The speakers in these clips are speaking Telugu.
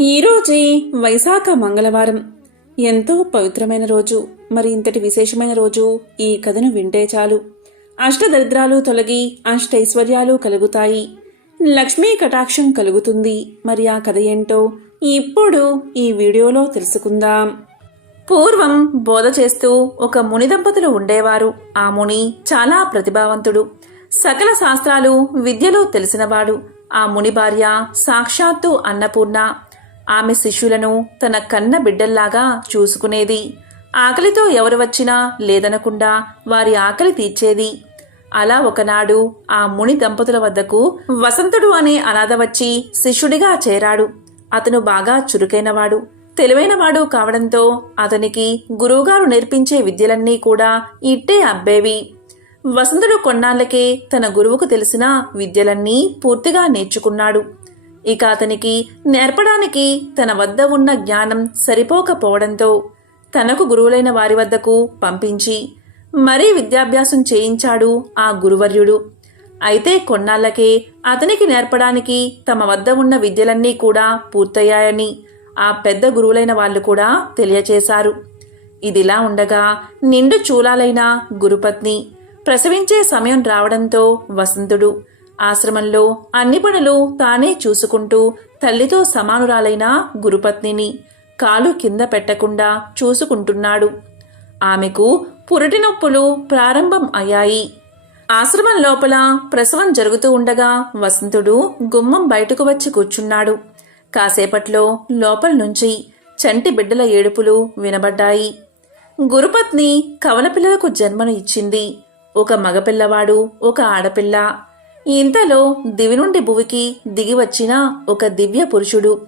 ఈరోజే వైశాఖ మంగళవారం. ఎంతో పవిత్రమైన రోజు. మరి ఇంతటి విశేషమైన రోజు ఈ కథను వింటే చాలు. అష్టదరిద్రాలు తొలగి అష్టైశ్వర్యాలు కలుగుతాయి. లక్ష్మీ కటాక్షం కలుగుతుంది. మరి ఆ కథ ఏంటో ఇప్పుడు ఈ వీడియోలో తెలుసుకుందాం. పూర్వం బోధ చేస్తూ ఒక ముని దంపతులు ఉండేవారు. ఆ ముని చాలా ప్రతిభావంతుడు. సకల శాస్త్రాలు విద్యలో తెలిసినవాడు. ఆ ముని భార్య సాక్షాత్తు అన్నపూర్ణ. ఆమె శిష్యులను తన కన్న బిడ్డల్లాగా చూసుకునేది. ఆకలితో ఎవరు వచ్చినా లేదనకుండా వారి ఆకలి తీర్చేది. అలా ఒకనాడు ఆ ముని దంపతుల వద్దకు వసంతుడు అనే అనాథ వచ్చి శిష్యుడిగా చేరాడు. అతను బాగా చురుకైనవాడు, తెలివైనవాడు కావడంతో అతనికి గురువుగారు నేర్పించే విద్యలన్నీ కూడా ఇట్టే అబ్బేవి. వసంతుడు కొన్నాళ్లకే తన గురువుకు తెలిసిన విద్యలన్నీ పూర్తిగా నేర్చుకున్నాడు. ఇక అతనికి నేర్పడానికి తన వద్ద ఉన్న జ్ఞానం సరిపోకపోవడంతో తనకు గురువులైన వారి వద్దకు పంపించి మరీ విద్యాభ్యాసం చేయించాడు ఆ గురువర్యుడు. అయితే కొన్నాళ్లకే అతనికి నేర్పడానికి తమ వద్ద ఉన్న విద్యలన్నీ కూడా పూర్తయ్యాయని ఆ పెద్ద గురువులైన వాళ్ళు కూడా తెలియచేశారు. ఇదిలా ఉండగా నిండు చూలాలైన గురుపత్ని ప్రసవించే సమయం రావడంతో వసంతుడు ఆశ్రమంలో అన్ని పనులు తానే చూసుకుంటూ తల్లితో సమానురాలైన గురుపత్నిని కాలు కింద పెట్టకుండా చూసుకుంటున్నాడు. ఆమెకు పురిటి నొప్పులు ప్రారంభం అయ్యాయి. ఆశ్రమం లోపల ప్రసవం జరుగుతూ ఉండగా వసంతుడు గుమ్మం బయటకు వచ్చి కూర్చున్నాడు. కాసేపట్లో లోపల నుంచి చంటి బిడ్డల ఏడుపులు వినబడ్డాయి. గురుపత్ని కవల పిల్లలకు జన్మను ఇచ్చింది. ఒక మగపిల్లవాడు, ఒక ఆడపిల్ల. ఇంతలో దివి నుండి భువికి దిగి వచ్చిన ఒక దివ్య పురుషుడు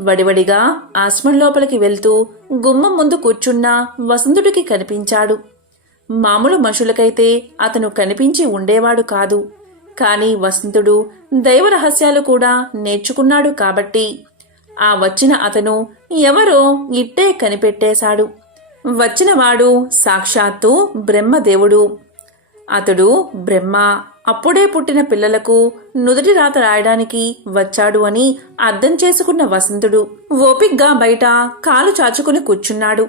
వడివడిగా ఆశ్రమం లోపలికి వెళ్తూ గుమ్మం ముందు కూర్చున్న వసంతుడికి కనిపించాడు. మామూలు మనుషులకైతే అతను కనిపించి ఉండేవాడు కాదు. కాని వసంతుడు దైవ రహస్యాలు కూడా నేర్చుకున్నాడు కాబట్టి ఆ వచ్చిన అతను ఎవరో ఇట్టే కనిపెట్టేశాడు. వచ్చినవాడు సాక్షాత్తు బ్రహ్మదేవుడు. అతడు బ్రహ్మ అప్పుడే పుట్టిన పిల్లలకు నుదుటి రాత రాయడానికి వచ్చాడు అని అర్థం చేసుకున్న వసంతుడు ఓపిగ్గా బయట కాలు చాచుకుని కూర్చున్నాడు.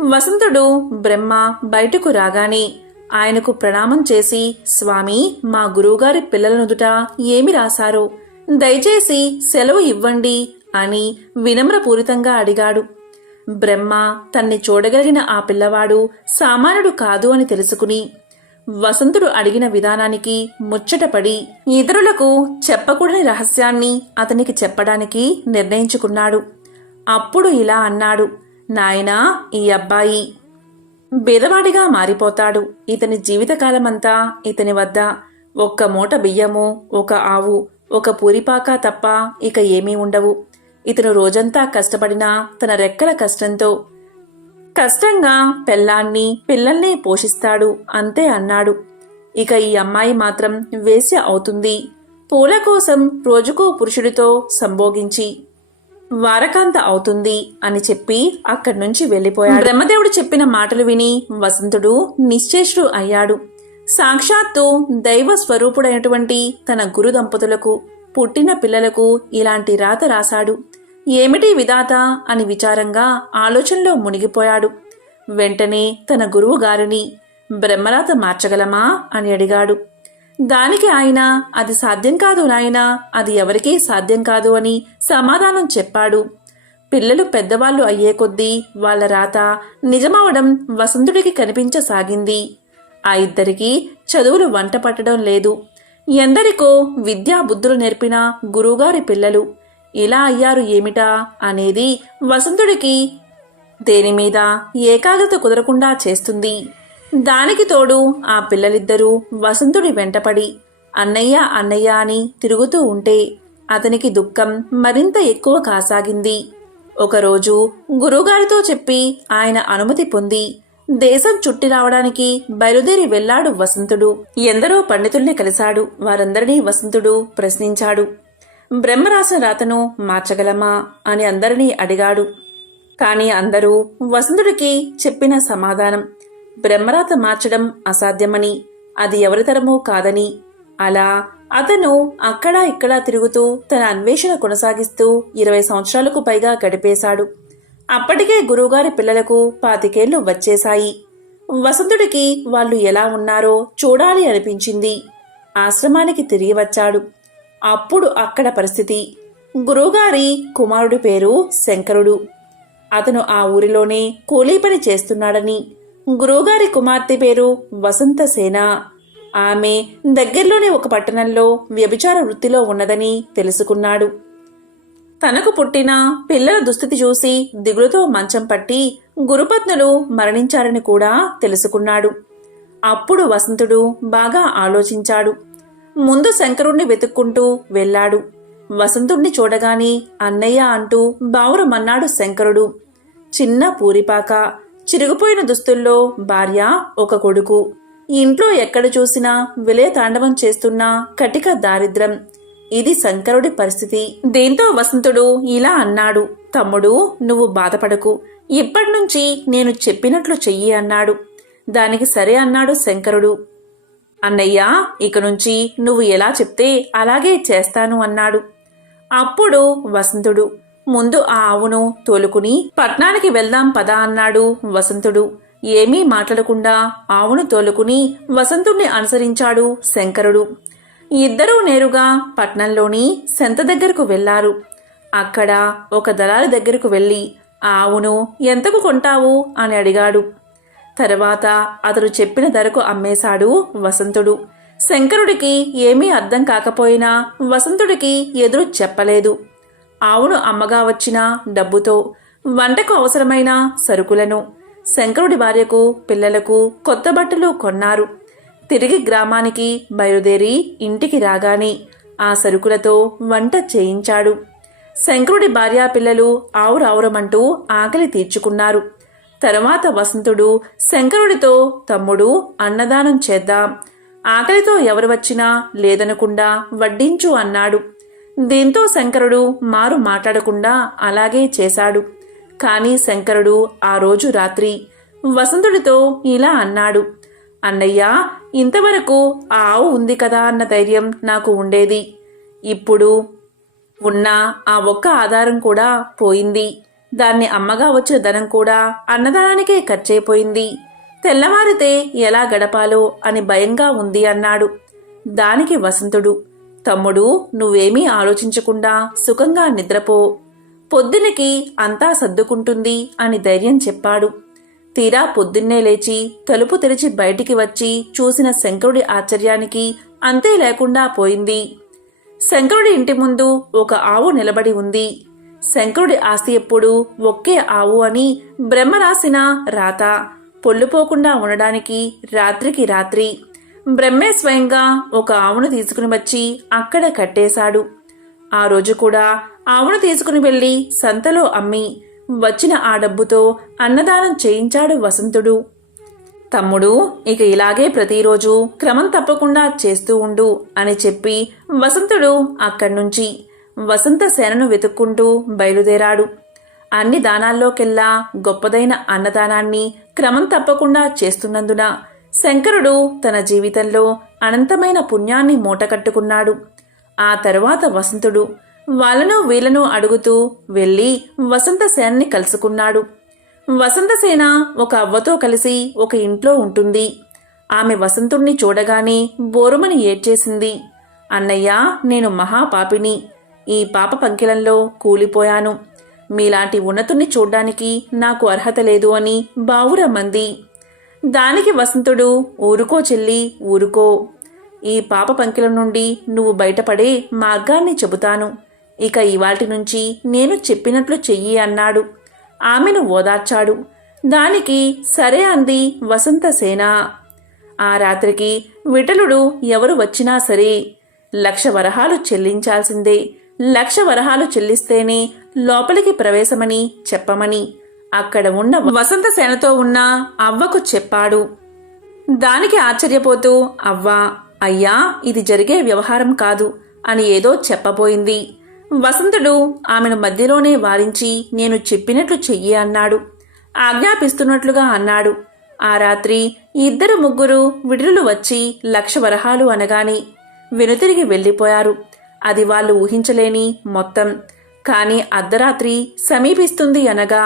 వసంతుడు బ్రహ్మ బయటకు రాగానే ఆయనకు ప్రణామం చేసి, స్వామి, మా గురువుగారి పిల్లల నుదుట ఏమి రాశారో దయచేసి సెలవు ఇవ్వండి అని వినమ్రపూరితంగా అడిగాడు. బ్రహ్మ తన్ని చూడగలిగిన ఆ పిల్లవాడు సామాన్యుడు కాదు అని తెలుసుకుని వసంతుడు అడిగిన విధానానికి ముచ్చటపడి ఇతరులకు చెప్పకూడని రహస్యాన్ని అతనికి చెప్పడానికి నిర్ణయించుకున్నాడు. అప్పుడు ఇలా అన్నాడు, నాయనా, ఈ అబ్బాయి బీదవాడిగా మారిపోతాడు. ఇతని జీవితకాలమంతా ఇతని వద్ద ఒక్క మూట బియ్యము, ఒక ఆవు, ఒక పూరిపాక తప్ప ఇక ఏమీ ఉండవు. ఇతను రోజంతా కష్టపడినా తన రెక్కల కష్టంగా పెళ్ళాన్ని పిల్లల్ని పోషిస్తాడు అంతే అన్నాడు. ఇక ఈ అమ్మాయి మాత్రం వేశ్య అవుతుంది. పూల కోసం రోజుకో పురుషుడితో సంభోగించి వారకాంత అవుతుంది అని చెప్పి అక్కడి నుంచి వెళ్లిపోయాడు. బ్రహ్మదేవుడు చెప్పిన మాటలు విని వసంతుడు నిశ్చేష్టుడు అయ్యాడు. సాక్షాత్తు దైవ స్వరూపుడైనటువంటి తన గురు దంపతులకు పుట్టిన పిల్లలకు ఇలాంటి రాత రాశాడు. ఏమిటి విధాత అని విచారంగా ఆలోచనలో మునిగిపోయాడు. వెంటనే తన గురువు గారిని బ్రహ్మరాత మార్చగలమా అని అడిగాడు. దానికి ఆయన, అది సాధ్యం కాదు నాయనా, అది ఎవరికీ సాధ్యం కాదు అని సమాధానం చెప్పాడు. పిల్లలు పెద్దవాళ్లు అయ్యే కొద్దీ వాళ్ల రాత నిజమవడం వసంతుడికి కనిపించసాగింది. ఆ ఇద్దరికీ చదువులు వంట పట్టడం లేదు. ఎందరికో విద్యా బుద్ధులు నేర్పిన గురువుగారి పిల్లలు ఇలా అయ్యారు ఏమిటా అనేది వసంతుడికి దేనిమీద ఏకాగ్రత కుదరకుండా చేస్తుంది. దానికి తోడు ఆ పిల్లలిద్దరూ వసంతుడి వెంటపడి అన్నయ్య అన్నయ్య అని తిరుగుతూ ఉంటే అతనికి దుఃఖం మరింత ఎక్కువ కాసాగింది. ఒకరోజు గురువుగారితో చెప్పి ఆయన అనుమతి పొంది దేశం చుట్టి రావడానికి బయలుదేరి వెళ్లాడు వసంతుడు. ఎందరో పండితుల్ని కలిశాడు. వారందరినీ వసంతుడు ప్రశ్నించాడు. బ్రహ్మరాసిన రాతను మార్చగలమా అని అందరినీ అడిగాడు. కాని అందరూ వసంతుడికి చెప్పిన సమాధానం బ్రహ్మరాత మార్చడం అసాధ్యమని, అది ఎవరితరమూ కాదని, అలా అతను అక్కడా ఇక్కడా తిరుగుతూ తన అన్వేషణ కొనసాగిస్తూ 20 సంవత్సరాలకు పైగా గడిపేశాడు. అప్పటికే గురువుగారి పిల్లలకు 25 వచ్చేశాయి. వసంతుడికి వాళ్ళు ఎలా ఉన్నారో చూడాలి అనిపించింది. ఆశ్రమానికి తిరిగి వచ్చాడు. అప్పుడు అక్కడ పరిస్థితి. గురువుగారి కుమారుడి పేరు శంకరుడు. అతను ఆ ఊరిలోనే కూలీ పని చేస్తున్నాడని, గురువుగారి కుమార్తె పేరు వసంతసేన. ఆమె దగ్గరలోనే ఒక పట్టణంలో వ్యభిచార వృత్తిలో ఉన్నదని తెలుసుకున్నాడు. తనకు పుట్టిన పిల్లల దుస్థితి చూసి దిగులుతో మంచం పట్టి గురుపత్నులు మరణించారని కూడా తెలుసుకున్నాడు. అప్పుడు వసంతుడు బాగా ఆలోచించాడు. ముందు శంకరుణ్ణి వెతుక్కుంటూ వెళ్ళాడు. వసంతుణ్ణి చూడగాని అన్నయ్య అంటూ బావురమన్నాడు శంకరుడు. చిన్న పూరిపాక, చిరిగిపోయిన దుస్తుల్లో భార్య, ఒక కొడుకు. ఇంట్లో ఎక్కడ చూసినా విలయ తాండవం చేస్తున్న కటిక దారిద్ర్యం. ఇది శంకరుడి పరిస్థితి. దీంతో వసంతుడు ఇలా అన్నాడు. తమ్ముడు, నువ్వు బాధపడకు, ఇప్పటినుంచి నేను చెప్పినట్లు చెయ్యి అన్నాడు. దానికి సరే అన్నాడు శంకరుడు. అన్నయ్య, ఇక నుంచి నువ్వు ఎలా చెప్తే అలాగే చేస్తాను అన్నాడు. అప్పుడు వసంతుడు, ముందు ఆ ఆవును తోలుకుని పట్నానికి వెళ్దాం పదా అన్నాడు వసంతుడు. ఏమీ మాట్లాడకుండా ఆవును తోలుకుని వసంతుణ్ణి అనుసరించాడు శంకరుడు. ఇద్దరూ నేరుగా పట్నంలోని సంత దగ్గరకు వెళ్లారు. అక్కడ ఒక దళారి దగ్గరకు వెళ్లి ఆవును ఎంతకు కొంటావు అని అడిగాడు. తర్వాత అతడు చెప్పిన ధరకు అమ్మేశాడు వసంతుడు. శంకరుడికి ఏమీ అర్థం కాకపోయినా వసంతుడికి ఎదురు చెప్పలేదు. ఆవును అమ్మగా వచ్చిన డబ్బుతో వంటకు అవసరమైన సరుకులను, శంకరుడి భార్యకు పిల్లలకు కొత్త బట్టలు కొన్నారు. తిరిగి గ్రామానికి బయలుదేరి ఇంటికి రాగానే ఆ సరుకులతో వంట చేయించాడు. శంకరుడి భార్యా పిల్లలు ఆవురావురమంటూ ఆకలి తీర్చుకున్నారు. తరువాత వసంతుడు శంకరుడితో, తమ్ముడు, అన్నదానం చేద్దాం, ఆకలితో ఎవరు వచ్చినా లేదనకుండా వడ్డించు అన్నాడు. దీంతో శంకరుడు మారు మాట్లాడకుండా అలాగే చేశాడు. కాని శంకరుడు ఆ రోజు రాత్రి వసంతుడితో ఇలా అన్నాడు. అన్నయ్య, ఇంతవరకు ఆ ఆవు ఉంది కదా అన్న ధైర్యం నాకు ఉండేది. ఇప్పుడు ఉన్న ఆ ఒక్క ఆధారం కూడా పోయింది. దాన్ని అమ్మగా వచ్చిన ధనం కూడా అన్నదానానికే ఖర్చయిపోయింది. తెల్లవారితే ఎలా గడపాలో అని భయంగా ఉంది అన్నాడు. దానికి వసంతుడు, తమ్ముడు, నువ్వేమీ ఆలోచించకుండా సుఖంగా నిద్రపో, పొద్దునకి అంతా సర్దుకుంటుంది అని ధైర్యం చెప్పాడు. తీరా పొద్దున్నే లేచి తలుపు తెరిచి బయటికి వచ్చి చూసిన శంకరుడి ఆశ్చర్యానికి అంతే లేకుండా పోయింది. శంకరుడి ఇంటి ముందు ఒక ఆవు నిలబడి ఉంది. శంకరుడి ఆస్తి ఎప్పుడు ఒకే ఆవు అని బ్రహ్మ రాసిన రాత. పొల్లుపోకుండా ఉండడానికి రాత్రికి రాత్రి బ్రహ్మే స్వయంగా ఒక ఆవును తీసుకుని వచ్చి అక్కడ కట్టేశాడు. ఆ రోజు కూడా ఆవును తీసుకుని వెళ్లి సంతలో అమ్మి వచ్చిన ఆ డబ్బుతో అన్నదానం చేయించాడు వసంతుడు. తమ్ముడు, ఇక ఇలాగే ప్రతిరోజు క్రమం తప్పకుండా చేస్తూ ఉండు అని చెప్పి వసంతుడు అక్కడ్నుంచి వసంతసేనను వెతుక్కుంటూ బయలుదేరాడు. అన్ని దానాల్లోకెల్లా గొప్పదైన అన్నదానాన్ని క్రమం తప్పకుండా చేస్తున్నందున శంకరుడు తన జీవితంలో అనంతమైన పుణ్యాన్ని మూటకట్టుకున్నాడు. ఆ తరువాత వసంతుడు వాళ్ళను వీళ్లను అడుగుతూ వెళ్లి వసంతసేనని కలుసుకున్నాడు. వసంతసేన ఒక అవ్వతో కలిసి ఒక ఇంట్లో ఉంటుంది. ఆమె వసంతుణ్ణి చూడగానే బోరుమని ఏడ్చేసింది. అన్నయ్య, నేను మహాపాపిని. ఈ పాప పంకిలంలో కూలిపోయాను. మీలాంటి ఉన్నతుణ్ణి చూడ్డానికి నాకు అర్హత లేదు అని బావురమ్మంది. దానికి వసంతుడు, ఊరుకో చెల్లి, ఊరుకో. ఈ పాప పంకిలం నుండి నువ్వు బయటపడే మార్గాన్ని చెబుతాను. ఇక ఇవాటి నుంచి నేను చెప్పినట్లు చెయ్యి అన్నాడు. ఆమెను ఓదార్చాడు. దానికి సరే అంది వసంతసేన. ఆ రాత్రికి విఠలుడు ఎవరు వచ్చినా సరే 1,00,000 వరహాలు చెల్లించాల్సిందే. 1,00,000 వరహాలు చెల్లిస్తేనే లోపలికి ప్రవేశమని చెప్పమని అక్కడ ఉన్న వసంతసేనతో ఉన్న అవ్వకు చెప్పాడు. దానికి ఆశ్చర్యపోతూ అవ్వ, అయ్యా, ఇది జరిగే వ్యవహారం కాదు అని ఏదో చెప్పబోయింది. వసంతుడు ఆమెను మధ్యలోనే వారించి నేను చెప్పినట్లు చెయ్యి అన్నాడు. ఆజ్ఞాపిస్తున్నట్లుగా అన్నాడు. ఆ రాత్రి 2-3 విడుదలు వచ్చి 1,00,000 వరహాలు అనగానే వెనుతిరిగి వెళ్ళిపోయారు. అది వాళ్ళు ఊహించలేని మొత్తం. కాని అర్ధరాత్రి సమీపిస్తుంది అనగా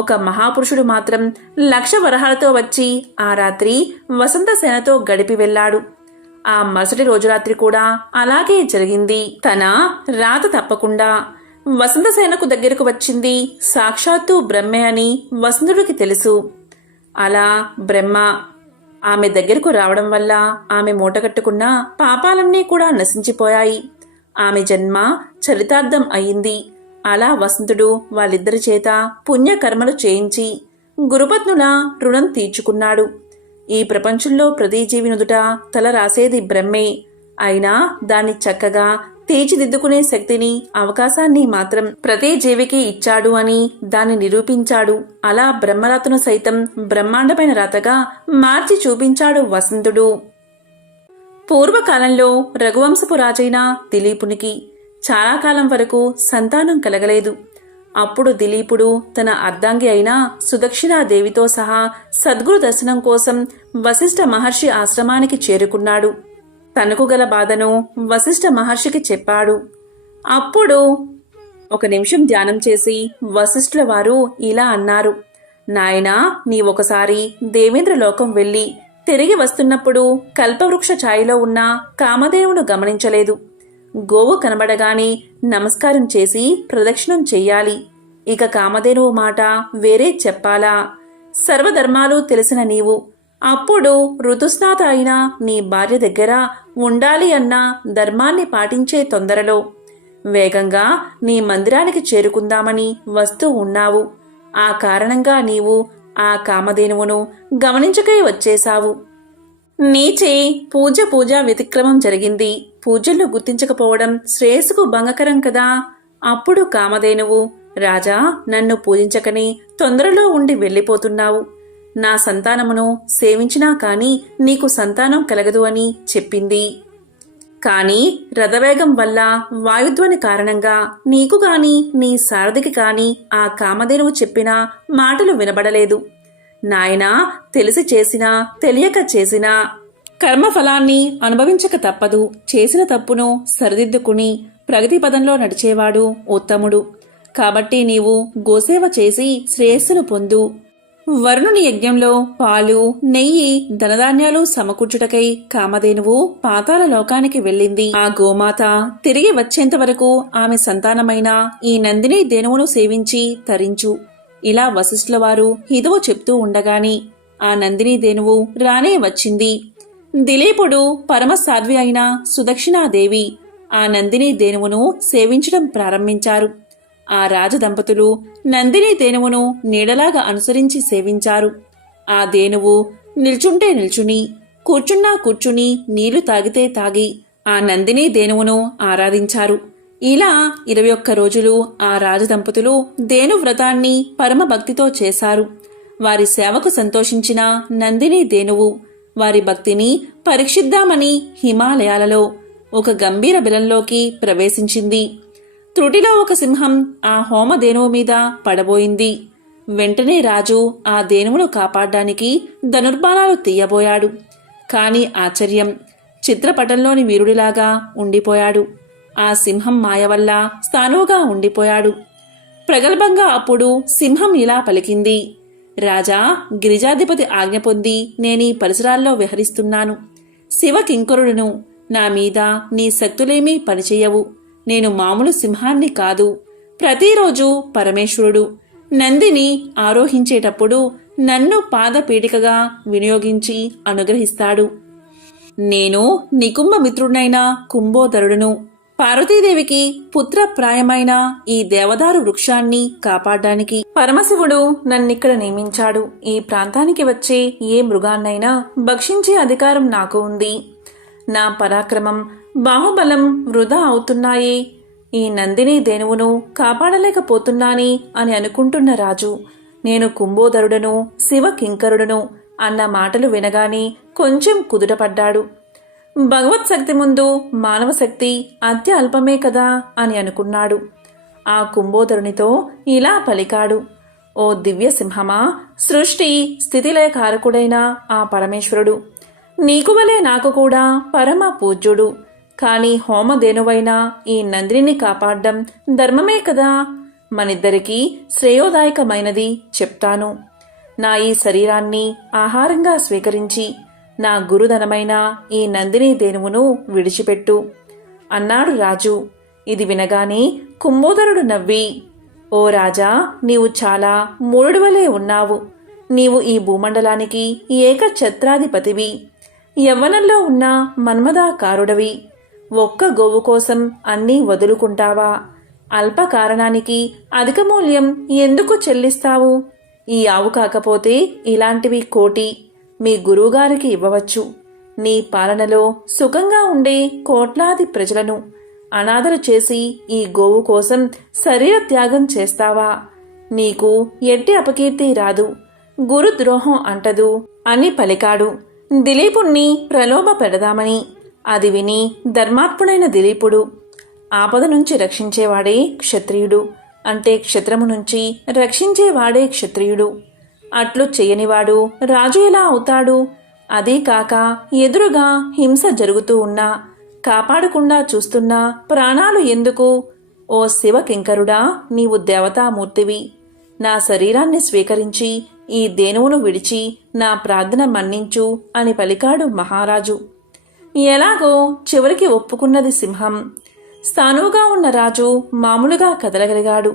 ఒక మహాపురుషుడు మాత్రం 1,00,000 వరహాలతో వచ్చి ఆ రాత్రి వసంతసేనతో గడిపి వెళ్ళాడు. ఆ మరుసటి రోజు రాత్రి కూడా అలాగే జరిగింది. తన రాత తప్పకుండా వసంతసేనకు దగ్గరకు వచ్చింది సాక్షాత్తు బ్రహ్మే అని వసంతుడికి తెలుసు. అలా బ్రహ్మ ఆమె దగ్గరకు రావడం వల్ల ఆమె మూటగట్టుకున్న పాపాలన్నీ కూడా నశించిపోయాయి. ఆమె జన్మ చరితార్థం అయింది. అలా వసంతుడు వాళ్ళిద్దరి చేత పుణ్యకర్మలు చేయించి గురుపత్నుల రుణం తీర్చుకున్నాడు. ఈ ప్రపంచంలో ప్రతి జీవి నుదుట తల రాసేది బ్రహ్మే. అయినా దాన్ని చక్కగా తీర్చిదిద్దుకునే శక్తిని, అవకాశాన్ని మాత్రం ప్రతి జీవికి ఇచ్చాడు అని దాన్ని నిరూపించాడు. అలా బ్రహ్మరాతను సైతం బ్రహ్మాండమైన రాతగా మార్చి చూపించాడు వసంతుడు. పూర్వకాలంలో రఘువంశపు రాజైన దిలీపునికి చాలా కాలం వరకు సంతానం కలగలేదు. అప్పుడు దిలీపుడు తన అర్ధాంగి అయిన సుదక్షిణాదేవితో సహా సద్గురు దర్శనం కోసం వశిష్ఠ మహర్షి ఆశ్రమానికి చేరుకున్నాడు. తనకు గల బాధను వశిష్ఠ మహర్షికి చెప్పాడు. అప్పుడు 1 నిమిషం ధ్యానం చేసి వశిష్ఠుల వారు ఇలా అన్నారు. నాయనా, నీవొకసారి దేవేంద్ర లోకం వెళ్ళి తిరిగి వస్తున్నప్పుడు కల్పవృక్ష ఛాయలో ఉన్న కామధేనువును గమనించలేదు. గోవు కనబడగానే నమస్కారం చేసి ప్రదక్షిణం చెయ్యాలి. ఇక కామధేనువు మాట వేరే చెప్పాలా? సర్వధర్మాలు తెలిసిన నీవు అప్పుడు ఋతుస్నాత అయిన నీ భార్య దగ్గర ఉండాలి అన్న ధర్మాన్ని పాటించే తొందరలో వేగంగా నీ మందిరానికి చేరుకుందామని వస్తూ ఉన్నావు. ఆ కారణంగా నీవు ఆ కామధేనువును గమనించకై వచ్చేశావు. నీచే పూజ వ్యతిక్రమం జరిగింది. పూజల్లో గుర్తించకపోవడం శ్రేయస్సుకు భంగకరం కదా. అప్పుడు కామధేనువు, రాజా, నన్ను పూజించకని తొందరలో ఉండి వెళ్ళిపోతున్నావు. నా సంతానమును సేవించినా కాని నీకు సంతానం కలగదు అని చెప్పింది. కాని రథవేగం వల్ల వాయుధ్వని కారణంగా నీకు గాని నీ సారథికి కాని ఆ కామధేనువు చెప్పిన మాటలు వినబడలేదు. నాయనా, తెలిసి చేసినా తెలియక చేసినా కర్మఫలాన్ని అనుభవించక తప్పదు. చేసిన తప్పును సరిదిద్దుకుని ప్రగతి పదంలో నడిచేవాడు ఉత్తముడు. కాబట్టి నీవు గోసేవ చేసి శ్రేయస్సును పొందు. వరుణుని యజ్ఞంలో పాలు, నెయ్యి, ధనధాన్యాలు సమకూర్చుటకై కామధేనువు పాతాళ లోకానికి వెళ్ళింది. ఆ గోమాత తిరిగి వచ్చేంత వరకు ఆమె సంతానమైన ఈ నందిని ధేనువును సేవించి తరించు. ఇలా వశిష్ఠుల వారు హితవు చెప్తూ ఉండగాని ఆ నందిని ధేనువు రానే వచ్చింది. దిలీపుడు పరమ సాధ్వి అయిన సుదక్షిణాదేవి ఆ నందిని ధేనువును సేవించడం ప్రారంభించారు. ఆ రాజదంపతులు నందిని ధేనువును నీడలాగా అనుసరించి సేవించారు. ఆ ధేనువు నిల్చుంటే నిల్చుని, కూర్చున్నా కూర్చుని, నీళ్లు తాగితే తాగి ఆ నందిని ధేనువును ఆరాధించారు. ఇలా 21 రోజులు ఆ రాజదంపతులు ధేను వ్రతాన్ని పరమ భక్తితో చేశారు. వారి సేవకు సంతోషించిన నందిని ధేనువు వారి భక్తిని పరీక్షిద్దామని హిమాలయాలలో ఒక గంభీర బిలంలోకి ప్రవేశించింది. త్రుటిలో ఒక సింహం ఆ హోమధేనువు మీద పడబోయింది. వెంటనే రాజు ఆ ధేనువును కాపాడ్డానికి ధనుర్బాణాలు తీయబోయాడు. కాని ఆశ్చర్యం, చిత్రపటంలోని వీరుడిలాగా ఉండిపోయాడు. ఆ సింహం మాయ వల్ల స్థానువుగా ఉండిపోయాడు. ప్రగల్భంగా అప్పుడు సింహం ఇలా పలికింది. రాజా, గిరిజాధిపతి ఆజ్ఞ పొంది నేనీ పరిసరాల్లో విహరిస్తున్నాను. శివ కింకరుడును. నా మీద నీ శక్తులేమీ పనిచేయవు. నేను మామూలు సింహాన్ని కాదు. ప్రతిరోజు పరమేశ్వరుడు నందిని ఆరోహించేటప్పుడు నన్ను పాదపీఠికగా వినియోగించి అనుగ్రహిస్తాడు. నేను నికుంభ మిత్రుడైన కుంభోదరుడును. పార్వతీదేవికి పుత్రప్రాయమైన ఈ దేవదారు వృక్షాన్ని కాపాడడానికి పరమశివుడు నన్నిక్కడ నియమించాడు. ఈ ప్రాంతానికి వచ్చే ఏ మృగాన్నైనా భక్షించే అధికారం నాకు ఉంది. నా పరాక్రమం, బాహుబలం వృధా అవుతున్నాయే. ఈ నందిని ధేనువును కాపాడలేకపోతున్నాని అని అనుకుంటున్న రాజు, నేను కుంభోదరుడను, శివ కింకరుడను అన్న మాటలు వినగానే కొంచెం కుదుటపడ్డాడు. భగవత్ శక్తి ముందు మానవ శక్తి అతి అల్పమే కదా అని అనుకున్నాడు. ఆ కుంభోదరునితో ఇలా పలికాడు. ఓ దివ్య సింహమా, సృష్టి స్థితిలయకారకుడైన ఆ పరమేశ్వరుడు నీకు వలే నాకు కూడా పరమ పూజ్యుడు. కానీ హోమధేనువైన ఈ నందిని కాపాడ్డం ధర్మమే కదా. మనిద్దరికీ శ్రేయోదాయకమైనది చెప్తాను. నా ఈ శరీరాన్ని ఆహారంగా స్వీకరించి నా గురుధనమైన ఈ నందిని ధేనువును విడిచిపెట్టు అన్నాడు రాజు. ఇది వినగానే కుంభోదరుడు నవ్వి, ఓ రాజా, నీవు చాలా మూఢుడివలే ఉన్నావు. నీవు ఈ భూమండలానికి ఏక ఛత్రాధిపతివి. యవ్వనంలో ఉన్న మన్మదాకారుడవి. ఒక్క గోవు కోసం అన్నీ వదులుకుంటావా? అల్ప కారణానికి అధిక మూల్యం ఎందుకు చెల్లిస్తావు? ఈ ఆవు కాకపోతే ఇలాంటివి కోటి మీ గురువుగారికి ఇవ్వవచ్చు. నీ పాలనలో సుఖంగా ఉండే కోట్లాది ప్రజలను అనాథలు చేసి ఈ గోవు కోసం శరీర త్యాగం చేస్తావా? నీకు ఎట్టి అపకీర్తి రాదు, గురుద్రోహం అంటదు అని పలికాడు. దిలీపుణ్ణి ప్రలోభ పెడదామని. అది విని ధర్మాత్ముడైన దిలీపుడు, ఆపద నుంచి రక్షించేవాడే క్షత్రియుడు, అంటే క్షత్రము నుంచి రక్షించేవాడే క్షత్రియుడు. అట్లు చెయ్యనివాడు రాజు ఎలా అవుతాడు? అదీ కాక ఎదురుగా హింస జరుగుతూ ఉన్నా కాపాడకుండా చూస్తున్నా ప్రాణాలు ఎందుకు? ఓ శివకింకరుడా, నీవు దేవతామూర్తివి. నా శరీరాన్ని స్వీకరించి ఈ ధేనువును విడిచి నా ప్రార్థన మన్నించు అని పలికాడు మహారాజు. ఎలాగో చివరికి ఒప్పుకున్నది సింహం. స్థానువుగా ఉన్న రాజు మామూలుగా కదలగలిగాడు.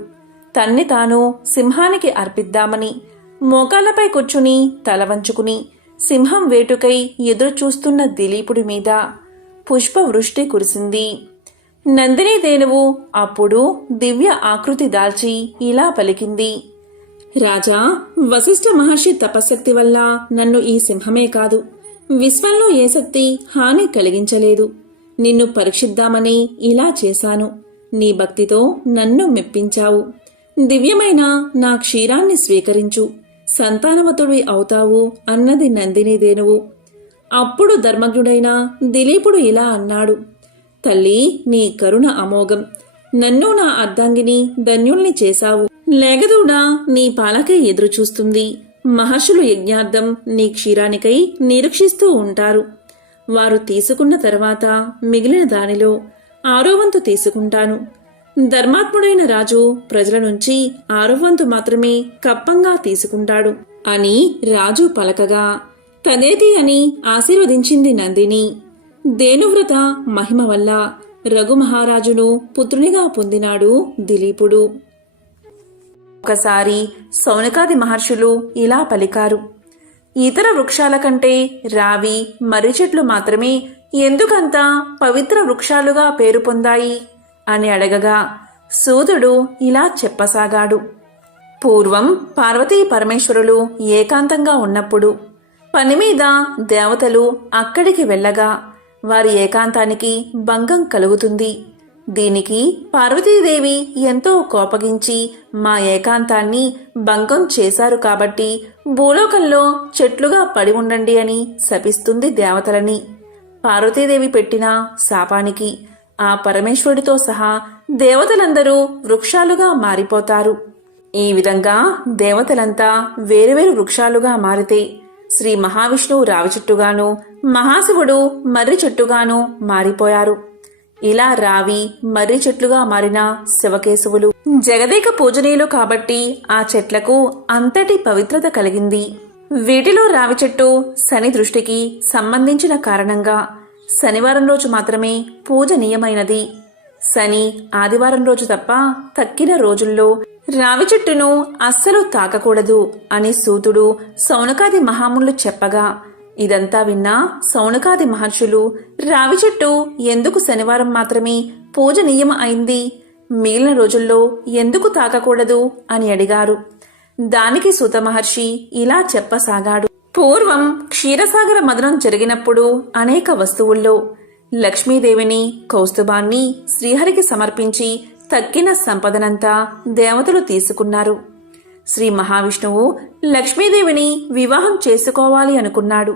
తన్ని తాను సింహానికి అర్పిద్దామని మోకాళ్లపై కూర్చుని తల వంచుకుని సింహం వేటుకై ఎదురుచూస్తున్న దిలీపుడి మీద పుష్పవృష్టి కురిసింది. నందిని ధేనువు అప్పుడు దివ్య ఆకృతి దాల్చి ఇలా పలికింది, రాజా, వశిష్ఠ మహర్షి తపశక్తి వల్ల నన్ను ఈ సింహమే కాదు, విశ్వంలో ఏ శక్తి హాని కలిగించలేదు. నిన్ను పరీక్షిద్దామని ఇలా చేశాను. నీ భక్తితో నన్ను మెప్పించావు. దివ్యమైన నా క్షీరాన్ని స్వీకరించు, సంతానవతుడివి అవుతావు అన్నది నందిని ధేనువు. అప్పుడు ధర్మజ్ఞుడైన దిలీపుడు ఇలా అన్నాడు, తల్లి, నీ కరుణ అమోఘం. నన్ను నా అర్ధాంగిని ధన్యుల్ని చేశావు. లేగదూడా నీ పాలకై ఎదురుచూస్తుంది. మహర్షులు యజ్ఞార్థం నీ క్షీరానికై నిరీక్షిస్తూ ఉంటారు. వారు తీసుకున్న తర్వాత మిగిలిన దానిలో 6వ వంతు తీసుకుంటాను. ధర్మాత్ముడైన రాజు ప్రజల నుంచి 6వ వంతు మాత్రమే కప్పంగా తీసుకుంటాడు అని రాజు పలకగా, తదేతి అని ఆశీర్వదించింది నందిని. ధేనువ్రత మహిమ వల్ల రఘుమహారాజును పుత్రునిగా పొందినాడు దిలీపుడు. ఒకసారి సౌనకాది మహర్షులు ఇలా పలికారు, ఇతర వృక్షాల కంటే రావి, మర్రి చెట్లు మాత్రమే ఎందుకంత పవిత్ర వృక్షాలుగా పేరు పొందాయి అని అడగగా సూతుడు ఇలా చెప్పసాగాడు. పూర్వం పార్వతీ పరమేశ్వరులు ఏకాంతంగా ఉన్నప్పుడు పనిమీద దేవతలు అక్కడికి వెళ్ళగా వారి ఏకాంతానికి భంగం కలుగుతుంది. దీనికి పార్వతీదేవి ఎంతో కోపగించి మా ఏకాంతాన్ని భంగం చేశారు కాబట్టి భూలోకంలో చెట్లుగా పడి ఉండండి అని శపిస్తుంది దేవతలని. పార్వతీదేవి పెట్టిన శాపానికి ఆ పరమేశ్వరుడితో సహా దేవతలందరూ వృక్షాలుగా మారిపోతారు. ఈ విధంగా దేవతలంతా వేరువేరు వృక్షాలుగా మారితే శ్రీ మహావిష్ణువు రావి చెట్టుగాను, మహాశివుడు మర్రి చెట్టుగాను మారిపోయారు. ఇలా రావి, మర్రి చెట్లుగా మారిన శివకేశవులు జగదేక పూజనీయులు కాబట్టి ఆ చెట్లకు అంతటి పవిత్రత కలిగింది. వీటిలో రావి చెట్టు శని దృష్టికి సంబంధించిన కారణంగా శనివారం రోజు మాత్రమే పూజనీయమైనది. శని, ఆదివారం రోజు తప్ప తక్కిన రోజుల్లో రావి చెట్టును అస్సలు తాకకూడదు అని సూతుడు సౌనకాది మహామునులు చెప్పగా ఇదంతా విన్నా సౌనకాది మహర్షులు రావి చెట్టు ఎందుకు శనివారం మాత్రమే పూజనీయం అయింది, మిగిలిన రోజుల్లో ఎందుకు తాకకూడదు అని అడిగారు. దానికి సూత మహర్షి ఇలా చెప్పసాగాడు. పూర్వం క్షీరసాగర మదనం జరిగినప్పుడు అనేక వస్తువుల్లో లక్ష్మీదేవిని, కౌస్తుభాన్ని శ్రీహరికి సమర్పించి తక్కిన సంపదనంతా దేవతలు తీసుకున్నారు. శ్రీ మహావిష్ణువు లక్ష్మీదేవిని వివాహం చేసుకోవాలి అనుకున్నాడు.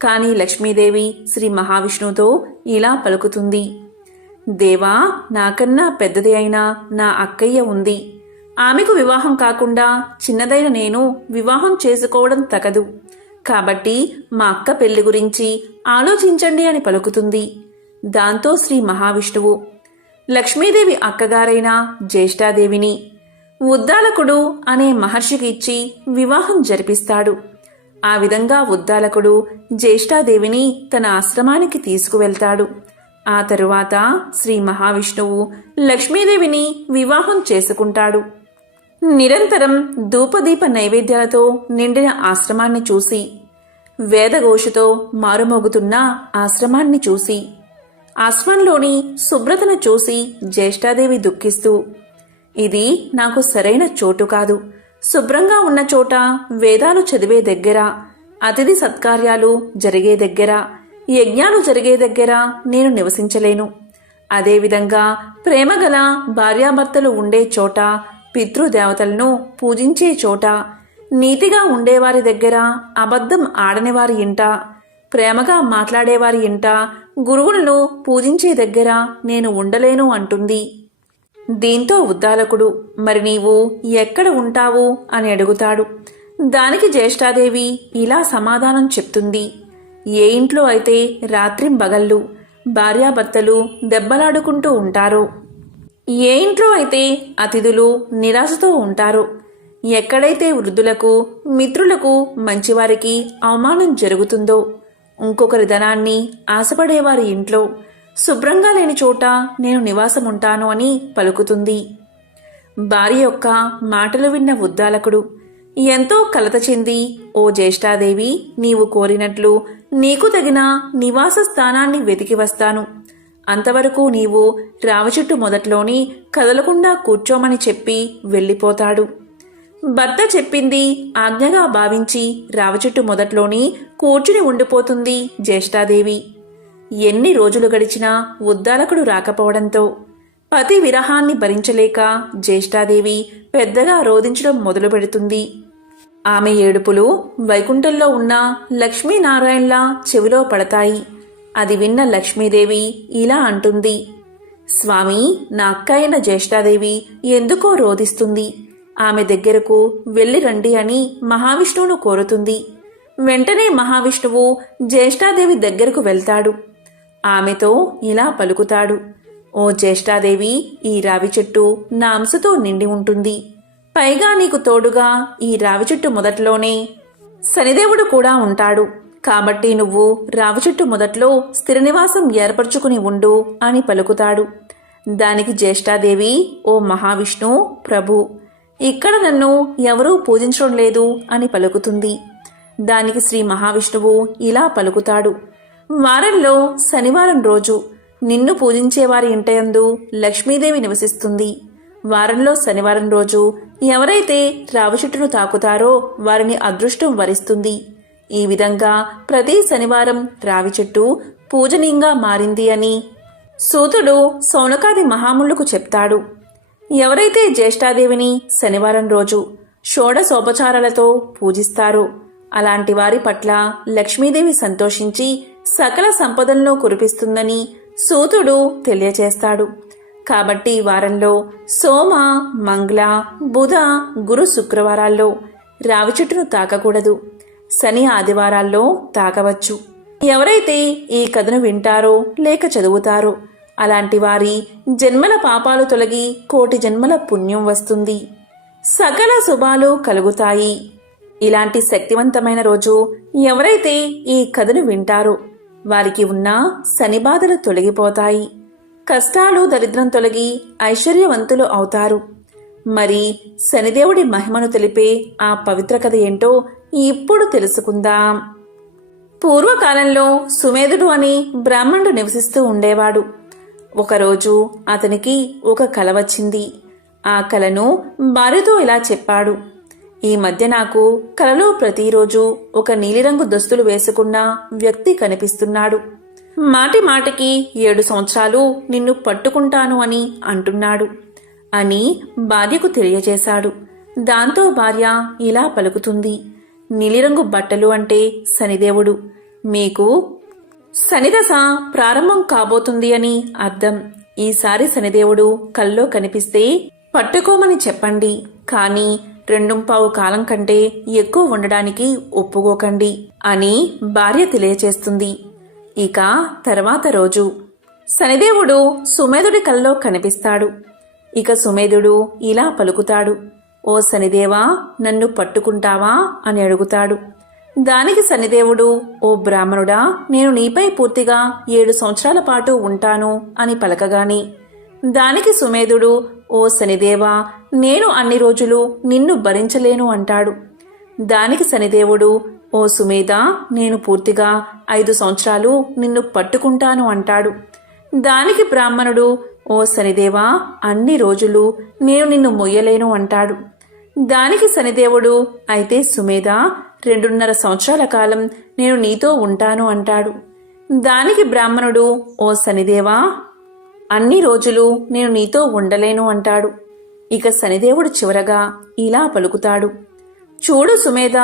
కాని లక్ష్మీదేవి శ్రీ మహావిష్ణువుతో ఇలా పలుకుతుంది, దేవా, నాకన్నా పెద్దది అయినా నా అక్కయ్య ఉంది. ఆమెకు వివాహం కాకుండా చిన్నదైన నేను వివాహం చేసుకోవడం తగదు. కాబట్టి మా అక్క పెళ్లి గురించి ఆలోచించండి అని పలుకుతుంది. దాంతో శ్రీ మహావిష్ణువు లక్ష్మీదేవి అక్కగారైన జ్యేష్ఠాదేవిని ఉద్దాలకుడు అనే మహర్షికి ఇచ్చి వివాహం జరిపిస్తాడు. ఆ విధంగా ఉద్దాలకుడు జ్యేష్ఠాదేవిని తన ఆశ్రమానికి తీసుకువెళ్తాడు. ఆ తరువాత శ్రీ మహావిష్ణువు లక్ష్మీదేవిని వివాహం చేసుకుంటాడు. నిరంతరం ధూపదీప నైవేద్యాలతో నిండిన ఆశ్రమాన్ని చూసి, వేదఘోషతో మారుమోగుతున్న ఆశ్రమాన్ని చూసి, ఆశ్రమంలోని శుభ్రతను చూసి జ్యేష్ఠాదేవి దుఃఖిస్తూ, ఇది నాకు సరైన చోటు కాదు. శుభ్రంగా ఉన్న చోట, వేదాలు చదివే దగ్గర, అతిథి సత్కార్యాలు జరిగే దగ్గర, యజ్ఞాలు జరిగే దగ్గర నేను నివసించలేను. అదేవిధంగా ప్రేమగల భార్యాభర్తలు ఉండే చోట, పితృదేవతలను పూజించే చోట, నీతిగా ఉండేవారి దగ్గర, అబద్ధం ఆడనివారి ఇంట, ప్రేమగా మాట్లాడేవారి ఇంట, గురువులను పూజించే దగ్గర నేను ఉండలేను అంటుంది. దీంతో ఉద్దాలకుడు, మరి నీవు ఎక్కడ ఉంటావు అని అడుగుతాడు. దానికి జ్యేష్ఠాదేవి ఇలా సమాధానం చెప్తుంది. ఏ ఇంట్లో అయితే రాత్రింబగళ్ళు భార్యాభర్తలు దెబ్బలాడుకుంటూ ఉంటారో, ఏ ఇంట్లో అయితే అతిథులు నిరాశతో ఉంటారో, ఎక్కడైతే వృద్ధులకు, మిత్రులకు, మంచివారికి అవమానం జరుగుతుందో, ఇంకొకరి ధనాన్ని ఆశపడేవారి ఇంట్లో, శుభ్రంగా లేని చోట నేను నివాసముంటాను అని పలుకుతుంది. భార్య యొక్క మాటలు విన్న ఉద్దాలకుడు ఎంతో కలత చెంది, ఓ జ్యేష్ఠాదేవి, నీవు కోరినట్లు నీకు తగిన నివాస స్థానాన్ని వెతికి వస్తాను. అంతవరకు నీవు రావిచెట్టు మొదట్లోని కదలకుండా కూర్చోమని చెప్పి వెళ్ళిపోతాడు. భర్త చెప్పింది ఆజ్ఞగా భావించి రావిచెట్టు మొదట్లోని కూర్చుని ఉండిపోతుంది జ్యేష్ఠాదేవి. ఎన్ని రోజులు గడిచినా ఉద్దాలకుడు రాకపోవడంతో పతి విరహాన్ని భరించలేక జ్యేష్ఠాదేవి పెద్దగా రోదించడం మొదలు పెడుతుంది. ఆమె ఏడుపులు వైకుంఠంలో ఉన్న లక్ష్మీనారాయణల చెవిలో పడతాయి. అది విన్న లక్ష్మీదేవి ఇలా అంటుంది. స్వామి, నా అక్క అయిన జ్యేష్ఠాదేవి ఎందుకో రోదిస్తుంది. ఆమె దగ్గరకు వెళ్ళి రండి అని మహావిష్ణువును కోరుతుంది. వెంటనే మహావిష్ణువు జ్యేష్ఠాదేవి దగ్గరకు వెళ్తాడు. ఆమెతో ఇలా పలుకుతాడు. ఓ జ్యేష్ఠాదేవి, ఈ రావి చెట్టు నా అంశతో నిండి ఉంటుంది. పైగా నీకు తోడుగా ఈ రావి చెట్టు మొదట్లోనే శనిదేవుడు కూడా ఉంటాడు. కాబట్టి నువ్వు రావి చెట్టు మొదట్లో స్థిర నివాసం ఏర్పరచుకుని ఉండు అని పలుకుతాడు. దానికి జ్యేష్ఠాదేవి, ఓ మహావిష్ణు ప్రభు, ఇక్కడ నన్ను ఎవరూ పూజించడం లేదు అని పలుకుతుంది. దానికి శ్రీ మహావిష్ణువు ఇలా పలుకుతాడు. వారంలో శనివారం రోజు నిన్ను పూజించేవారి ఇంటయందు లక్ష్మీదేవి నివసిస్తుంది. వారంలో శనివారం రోజు ఎవరైతే రావి చెట్టును తాకుతారో వారిని అదృష్టం వరిస్తుంది. ఈ విధంగా ప్రతి శనివారం రావి చెట్టు పూజనీయంగా మారింది అని సూతుడు సౌనకాది మహాములకు చెప్తాడు. ఎవరైతే జ్యేష్ఠాదేవిని శనివారం రోజు షోడశోపచారాలతో పూజిస్తారో అలాంటి వారి పట్ల లక్ష్మీదేవి సంతోషించి సకల సంపదలను కురిపిస్తుందని సూతుడు తెలియచేస్తాడు. కాబట్టి వారంలో సోమ, మంగళ, బుధ, గురు, శుక్రవారాల్లో రావి చెట్టును తాకకూడదు. శని, ఆదివారాల్లో తాకవచ్చు. ఎవరైతే ఈ కథను వింటారో లేక చదువుతారో అలాంటి వారి జన్మల పాపాలు తొలగి కోటి జన్మల పుణ్యం వస్తుంది. సకల శుభాలు కలుగుతాయి. ఇలాంటి శక్తివంతమైన రోజు ఎవరైతే ఈ కథను వింటారో వారికి ఉన్న శని బాధలు తొలగిపోతాయి. కష్టాలు, దరిద్రం తొలగి ఐశ్వర్యవంతులు అవుతారు. మరి శనిదేవుడి మహిమను తెలిపే ఆ పవిత్ర కథ ఏంటో ఇప్పుడు తెలుసుకుందాం. పూర్వకాలంలో సుమేధుడు అని బ్రాహ్మణుడు నివసిస్తూ ఉండేవాడు. ఒకరోజు అతనికి ఒక కల వచ్చింది. ఆ కలను భార్యతో ఇలా చెప్పాడు. ఈ మధ్య నాకు కలలో ప్రతిరోజు ఒక నీలిరంగు దుస్తులు వేసుకున్న వ్యక్తి కనిపిస్తున్నాడు. మాటి మాటికి 7 సంవత్సరాలు నిన్ను పట్టుకుంటాను అని అంటున్నాడు అని భార్యకు తెలియజేశాడు. దాంతో భార్య ఇలా పలుకుతుంది. నీలిరంగు బట్టలు అంటే శనిదేవుడు. మీకు శనిదశ ప్రారంభం కాబోతుంది అని అర్థం. ఈసారి శనిదేవుడు కల్లో కనిపిస్తే పట్టుకోమని చెప్పండి. కానీ 2 కాలం కంటే ఎక్కువ ఉండడానికి ఒప్పుకోకండి అని భార్య తెలియచేస్తుంది. ఇక తర్వాత రోజు శనిదేవుడు సుమేధుడి కల్లో కనిపిస్తాడు. ఇక సుమేధుడు ఇలా పలుకుతాడు, ఓ శనిదేవా, నన్ను పట్టుకుంటావా అని అడుగుతాడు. దానికి శనిదేవుడు, ఓ బ్రాహ్మణుడా, నేను నీపై పూర్తిగా 7 సంవత్సరాల పాటు ఉంటాను అని పలకగాని, దానికి సుమేధుడు, ఓ శనిదేవా, నేను అన్ని రోజులు నిన్ను భరించలేను అంటాడు. దానికి శనిదేవుడు, ఓ సుమేధ, నేను పూర్తిగా 5 సంవత్సరాలు నిన్ను పట్టుకుంటాను అంటాడు. దానికి బ్రాహ్మణుడు, ఓ శనిదేవా, అన్ని రోజులు నేను నిన్ను మొయ్యలేను అంటాడు. దానికి శనిదేవుడు, అయితే సుమేధ, 2.5 సంవత్సరాల కాలం నేను నీతో ఉంటాను అంటాడు. దానికి బ్రాహ్మణుడు, ఓ శనిదేవా, అన్ని రోజులు నేను నీతో ఉండలేను అంటాడు. ఇక శనిదేవుడు చివరగా ఇలా పలుకుతాడు, చూడు సుమేధ,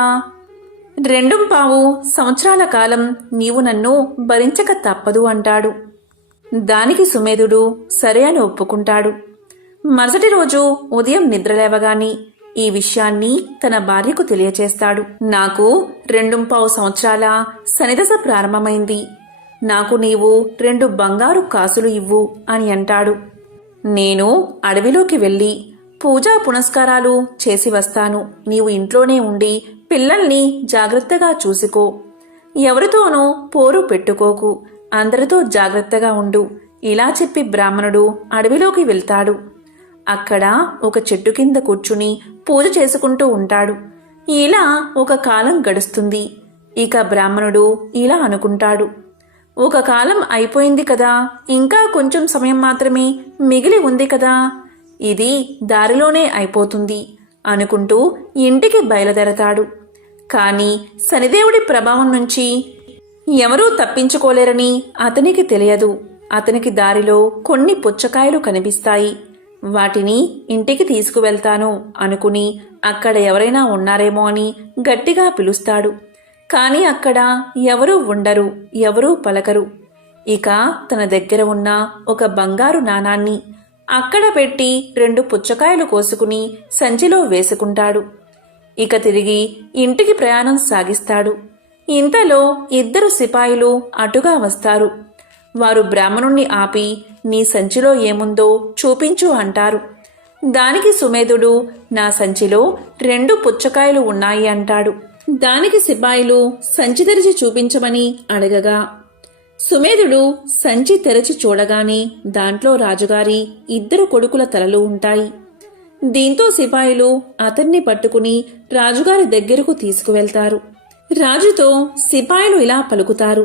2.25 సంవత్సరాల కాలం నీవు నన్ను భరించక తప్పదు అంటాడు. దానికి సుమేధుడు సరే అని ఒప్పుకుంటాడు. మరుసటి రోజు ఉదయం నిద్రలేవగాని ఈ విషయాన్ని తన భార్యకు తెలియచేస్తాడు. నాకు 2.25 సంవత్సరాల శనిదశ ప్రారంభమైంది. నాకు నీవు 2 బంగారు కాసులు ఇవ్వు అని అంటాడు. నేను అడవిలోకి వెళ్ళి పూజా పునస్కారాలు చేసి వస్తాను. నీవు ఇంట్లోనే ఉండి పిల్లల్ని జాగ్రత్తగా చూసుకో. ఎవరితోనూ పోరు పెట్టుకోకు. అందరితో జాగ్రత్తగా ఉండు. ఇలా చెప్పి బ్రాహ్మణుడు అడవిలోకి వెళ్తాడు. అక్కడ ఒక చెట్టు కింద కూర్చుని పూజ చేసుకుంటూ ఉంటాడు. ఇలా ఒక కాలం గడుస్తుంది. ఇక బ్రాహ్మణుడు ఇలా అనుకుంటాడు, ఒక కాలం అయిపోయింది కదా, ఇంకా కొంచెం సమయం మాత్రమే మిగిలి ఉంది కదా, ఇది దారిలోనే అయిపోతుంది అనుకుంటూ ఇంటికి బయలుదేరతాడు. కాని శనిదేవుడి ప్రభావం నుంచి ఎవరూ తప్పించుకోలేరని అతనికి తెలియదు. అతనికి దారిలో కొన్ని పుచ్చకాయలు కనిపిస్తాయి. వాటిని ఇంటికి తీసుకువెళ్తాను అనుకుని అక్కడ ఎవరైనా ఉన్నారేమో అని గట్టిగా పిలుస్తాడు. కాని అక్కడ ఎవరూ ఉండరు, ఎవరూ పలకరు. ఇక తన దగ్గర ఉన్న ఒక బంగారు నాణాన్ని అక్కడ పెట్టి 2 పుచ్చకాయలు కోసుకుని సంచిలో వేసుకుంటాడు. ఇక తిరిగి ఇంటికి ప్రయాణం సాగిస్తాడు. ఇంతలో 2 సిపాయిలు అటుగా వస్తారు. వారు బ్రాహ్మణుణ్ణి ఆపి, నీ సంచిలో ఏముందో చూపించు అంటారు. దానికి సుమేధుడు, నా సంచిలో 2 పుచ్చకాయలు ఉన్నాయి అంటాడు. దానికి సిపాయిలు సంచి తెరిచి చూపించమని అడగగా సుమేధుడు సంచి తెరచి చూడగానే దాంట్లో రాజుగారి 2 కొడుకుల తలలు ఉంటాయి. దీంతో సిపాయిలు అతన్ని పట్టుకుని రాజుగారి దగ్గరకు తీసుకువెళ్తారు. రాజుతో సిపాయిలు ఇలా పలుకుతారు,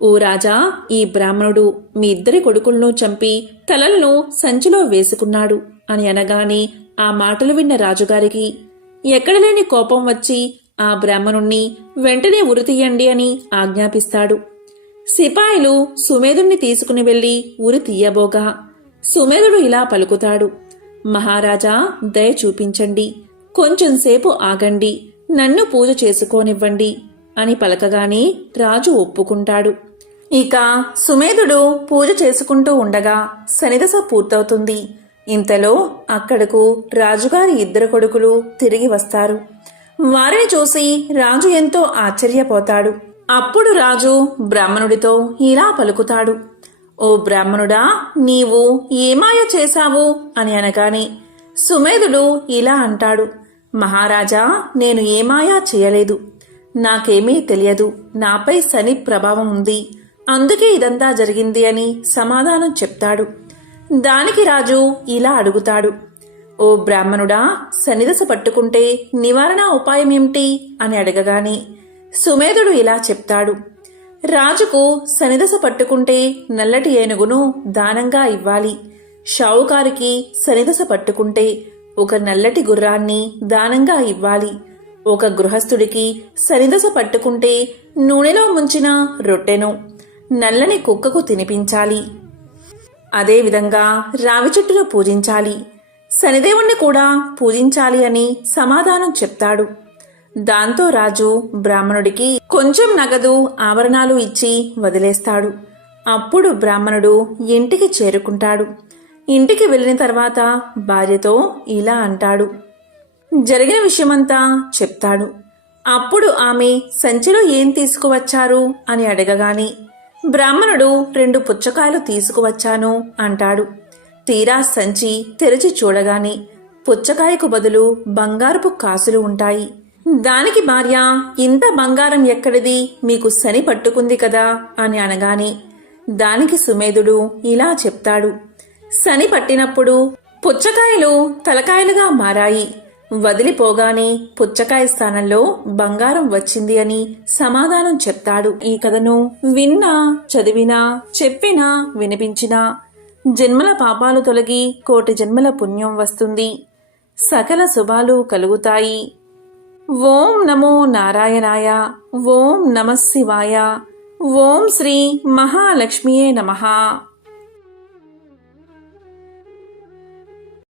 ఓ రాజా, ఈ బ్రాహ్మణుడు మీ 2 కొడుకులను చంపి తలలను సంచిలో వేసుకున్నాడు అని అనగానే ఆ మాటలు విన్న రాజుగారికి ఎక్కడలేని కోపం వచ్చి ఆ బ్రాహ్మణుణ్ణి వెంటనే ఉరితీయండి అని ఆజ్ఞాపిస్తాడు. సిపాయిలు సుమేధుణ్ణి తీసుకుని వెళ్లి ఉరి తీయబోగా సుమేధుడు ఇలా పలుకుతాడు, మహారాజా, దయ చూపించండి, కొంచెంసేపు ఆగండి, నన్ను పూజ చేసుకోనివ్వండి అని పలకగానే రాజు ఒప్పుకుంటాడు. ఇక సుమేధుడు పూజ చేసుకుంటూ ఉండగా శనిదశ పూర్తవుతుంది. ఇంతలో అక్కడకు రాజుగారి 2 కొడుకులు తిరిగి వస్తారు. వారిని చూసి రాజు ఎంతో ఆశ్చర్యపోతాడు. అప్పుడు రాజు బ్రాహ్మణుడితో ఇలా పలుకుతాడు, ఓ బ్రాహ్మణుడా, నీవు ఏమాయ చేశావు అని అనగానే సుమేధుడు ఇలా అంటాడు, మహారాజా, నేను ఏమాయా చేయలేదు. నాకేమీ తెలియదు. నాపై శని ప్రభావం ఉంది. అందుకే ఇదంతా జరిగింది అని సమాధానం చెప్తాడు. దానికి రాజు ఇలా అడుగుతాడు, ఓ బ్రాహ్మణుడా, శనిదశ పట్టుకుంటే నివారణ ఉపాయమేమిటి అని అడగగానే సుమేధుడు ఇలా చెప్తాడు, రాజుకు శనిదశ పట్టుకుంటే నల్లటి ఏనుగును దానంగా ఇవ్వాలి. షావుకారికి శనిదశ పట్టుకుంటే ఒక నల్లటి గుర్రాన్ని దానంగా ఇవ్వాలి. ఒక గృహస్థుడికి శనిదశ పట్టుకుంటే నూనెలో ముంచిన రొట్టెను నల్లని కుక్కకు తినిపించాలి. అదేవిధంగా రావి చెట్టును పూజించాలి. శనిదేవుణ్ణి కూడా పూజించాలి అని సమాధానం చెప్తాడు. దాంతో రాజు బ్రాహ్మణుడికి కొంచెం నగదు ఆభరణాలు ఇచ్చి వదిలేస్తాడు. అప్పుడు బ్రాహ్మణుడు ఇంటికి చేరుకుంటాడు. ఇంటికి వెళ్ళిన తర్వాత భార్యతో ఇలా అంటాడు, జరిగిన విషయమంతా చెప్తాడు. అప్పుడు ఆమె సంచిలో ఏం తీసుకువచ్చారు అని అడగగానే బ్రాహ్మణుడు 2 పుచ్చకాయలు తీసుకువచ్చాను అంటాడు. తీరా సంచి తెరిచి చూడగానే పుచ్చకాయకు బదులు బంగారపు కాసులు ఉంటాయి. దానికి భార్య, ఇంత బంగారం ఎక్కడిది, మీకు శని పట్టుకుంది కదా అని అనగానే దానికి సుమేధుడు ఇలా చెప్తాడు. శని పట్టినప్పుడు పుచ్చకాయలు తలకాయలుగా మారాయి, వదిలిపోగానే పుచ్చకాయ స్థానంలో బంగారం వచ్చింది అని సమాధానం చెప్తాడు. ఈ కథను విన్నా, చదివినా, చెప్పినా, వినిపించినా జన్మల పాపాలు తొలగి 1,000,000 జన్మల పుణ్యం వస్తుంది, సకల శుభాలు కలుగుతాయి. ఓం నమో నారాయణాయ. ఓం నమః శివాయ. ఓం శ్రీ మహాలక్ష్మియే నమః.